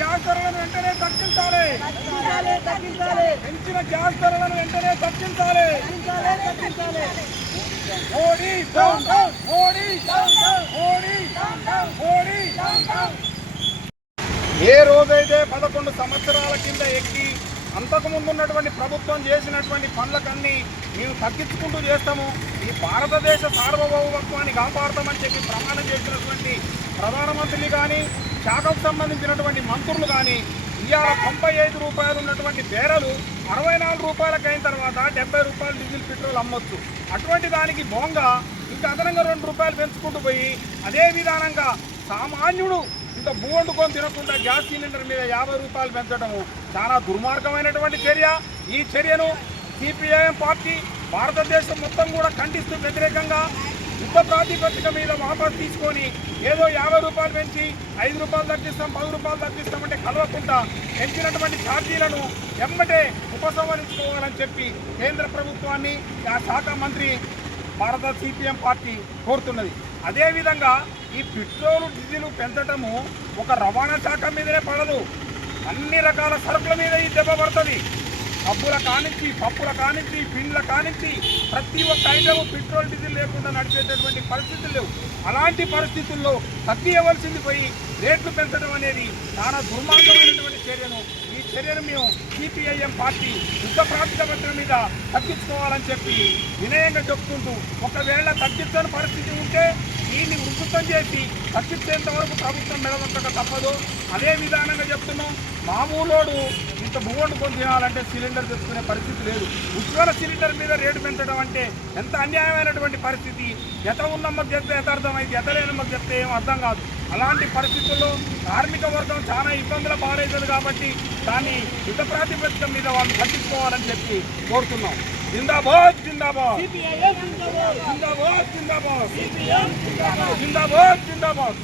Gas ధరలను వెంటనే తగ్గించాలి. పెంచిన గ్యాస్ ధరలను వెంటనే తగ్గించాలి. Modi down down, Modi down down, Modi down down, Modi down down. ఏ రోజైతే 11 సంవత్సరాల కింద ఎక్కి అంతకుముందు ఉన్నటువంటి ప్రభుత్వం చేసినటువంటి పనులకన్నీ మేము తగ్గించుకుంటూ చేస్తాము, ఈ భారతదేశ సార్వభౌమత్వాన్ని కాపాడతామని చెప్పి ప్రమాణం చేసినటువంటి ప్రధానమంత్రి కానీ శాఖకు సంబంధించినటువంటి మంత్రులు కానీ ఇవాళ 95 రూపాయలు ఉన్నటువంటి బేరలు 64 రూపాయలకు అయిన తర్వాత 70 రూపాయలు డీజిల్ పెట్రోల్ అమ్మొచ్చు. అటువంటి దానికి బోంగ ఇంకా అదనంగా 2 రూపాయలు పెంచుకుంటూ పోయి అదే విధానంగా సామాన్యుడు ఇంత వండుకొని తినకుండా గ్యాస్ సిలిండర్ మీద 50 రూపాయలు పెంచడము చాలా దుర్మార్గమైనటువంటి చర్య. ఈ చర్యను సిపిఐఎం పార్టీ భారతదేశం మొత్తం కూడా ఖండిస్తూ వ్యతిరేకంగా యుద్ధ ప్రాతిపదిక మీద వాపసు తీసుకొని ఏదో 50 రూపాయలు పెంచి 5 రూపాయలు తగ్గిస్తాం 10 రూపాయలు తగ్గిస్తామంటే కలవకుండా పెంచినటువంటి ఛార్జీలను వెంబటే ఉపసంహరించుకోవాలని చెప్పి కేంద్ర ప్రభుత్వాన్ని ఆ శాఖ మంత్రి భారత సిపిఎం పార్టీ కోరుతున్నది. అదేవిధంగా ఈ పెట్రోలు డీజిల్ పెంచటము ఒక రవాణా శాఖ మీదనే పడదు, అన్ని రకాల సరుకుల మీద ఈ దెబ్బ పడుతుంది. డబ్బుల కానించి పప్పుల కానించి పిండ్ల కానించి ప్రతి ఒక్క ఐటమ్ పెట్రోల్ డీజిల్ లేకుండా నడిచేటటువంటి పరిస్థితులు లేవు. అలాంటి పరిస్థితుల్లో తగ్గియవలసింది పోయి రేట్లు పెంచడం అనేది చాలా దుర్మార్గమైనటువంటి చర్యను. ఈ చర్యను మేము సిపిఐఎం పార్టీ యుద్ధ ప్రాతిపదిక మీద తగ్గించుకోవాలని చెప్పి వినయంగా చెప్తుంటూ, ఒకవేళ తగ్గించని పరిస్థితి ఉంటే దీన్ని ఉచితం చేసి తగ్గించేంత వరకు ప్రభుత్వం మెడవక్కక తప్పదు. అదే విధానంగా చెప్తున్నాం, మామూలోడు ఇంత వండుకొని తినాలంటే సిలిండర్ తెచ్చుకునే పరిస్థితి లేదు. ఉజ్వల సిలిండర్ మీద రేటు పెంచడం అంటే ఎంత అన్యాయమైనటువంటి పరిస్థితి. ఎత ఉన్నమ్మకు చెప్తే యథార్థమైంది, ఎత లేనమ్మకు చెప్తే ఏం అర్థం కాదు. అలాంటి పరిస్థితుల్లో కార్మిక వర్గం చాలా ఇబ్బందుల పాలవుతుంది కాబట్టి దాన్ని యుద్ధ ప్రాతిపదిక మీద వాళ్ళు తగ్గించుకోవాలని చెప్పి కోరుతున్నాం. జిందాబాద్ జిందాబాద్, జిందాబాద్ జిందాబాద్, జిందాబాద్ జిందాబాద్.